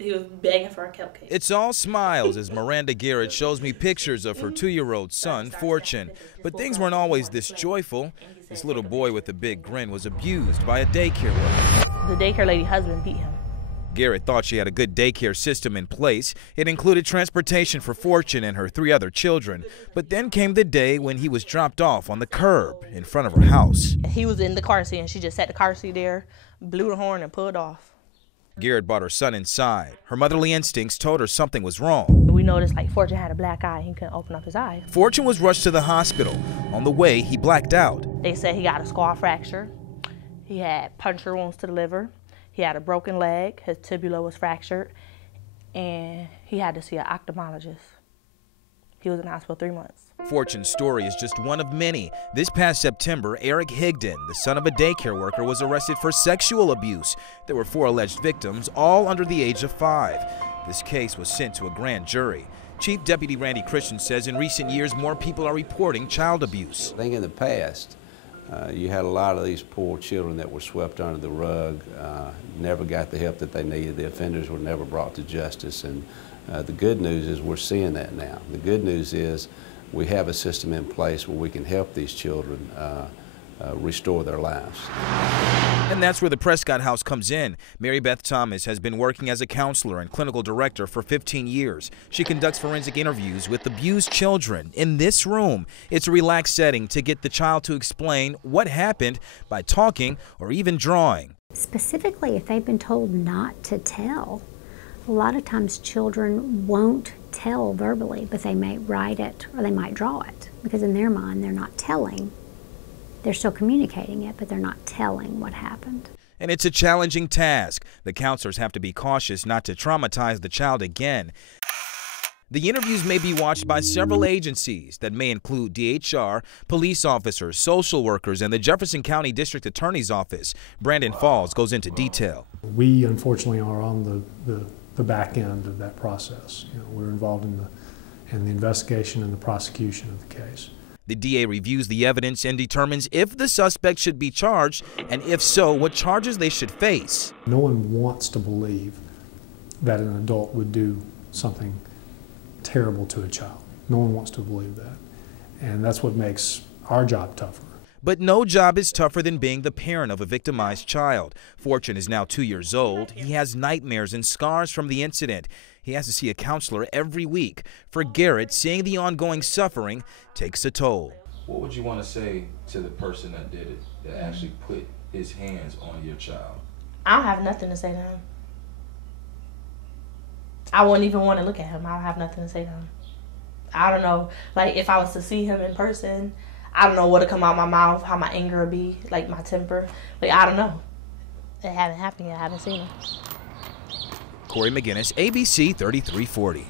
he was begging for a cupcake. It's all smiles as Miranda Garrett shows me pictures of her 2-year-old son, Fortune. But things weren't always this joyful. This little boy with a big grin was abused by a daycare worker. The daycare lady husband beat him. Garrett thought she had a good daycare system in place. It included transportation for Fortune and her 3 other children. But then came the day when he was dropped off on the curb in front of her house. He was in the car seat and she just set the car seat there, blew the horn and pulled off. Garrett brought her son inside. Her motherly instincts told her something was wrong. We noticed like Fortune had a black eye. He couldn't open up his eye. Fortune was rushed to the hospital. On the way, he blacked out. They said he got a skull fracture. He had puncture wounds to the liver. He had a broken leg. His tibia was fractured. And he had to see an ophthalmologist. He was in the hospital 3 months. Fortune's story is just one of many. This past September, Eric Higdon, the son of a daycare worker, was arrested for sexual abuse. There were 4 alleged victims, all under the age of 5. This case was sent to a grand jury. Chief Deputy Randy Christian says in recent years, more people are reporting child abuse. I think in the past, you had a lot of these poor children that were swept under the rug, never got the help that they needed. The offenders were never brought to justice. And the good news is we're seeing that now. The good news is we have a system in place where we can help these children restore their lives. And that's where the Prescott House comes in. Mary Beth Thomas has been working as a counselor and clinical director for 15 years. She conducts forensic interviews with abused children in this room. It's a relaxed setting to get the child to explain what happened by talking or even drawing. Specifically, if they've been told not to tell, a lot of times children won't tell verbally, but they may write it or they might draw it, because in their mind they're not telling. They're still communicating it, but they're not telling what happened. And it's a challenging task. The counselors have to be cautious not to traumatize the child again. The interviews may be watched by several agencies that may include DHR, police officers, social workers, and the Jefferson County District Attorney's Office. Brandon Falls goes into detail. We unfortunately are on the back end of that process. We're involved in the investigation and the prosecution of the case. The DA reviews the evidence and determines if the suspect should be charged, and if so, what charges they should face. No one wants to believe that an adult would do something terrible to a child. No one wants to believe that. And that's what makes our job tougher. But no job is tougher than being the parent of a victimized child. Fortune is now 2 years old. He has nightmares and scars from the incident. He has to see a counselor every week. For Garrett, seeing the ongoing suffering takes a toll. What would you want to say to the person that did it, that actually put his hands on your child? I don't have nothing to say to him. I wouldn't even want to look at him. I don't have nothing to say to him. I don't know, like if I was to see him in person, I don't know what would come out my mouth, how my anger would be, like my temper. Like, I don't know. It hasn't happened yet. I haven't seen him. Cory McGinnis, ABC 3340.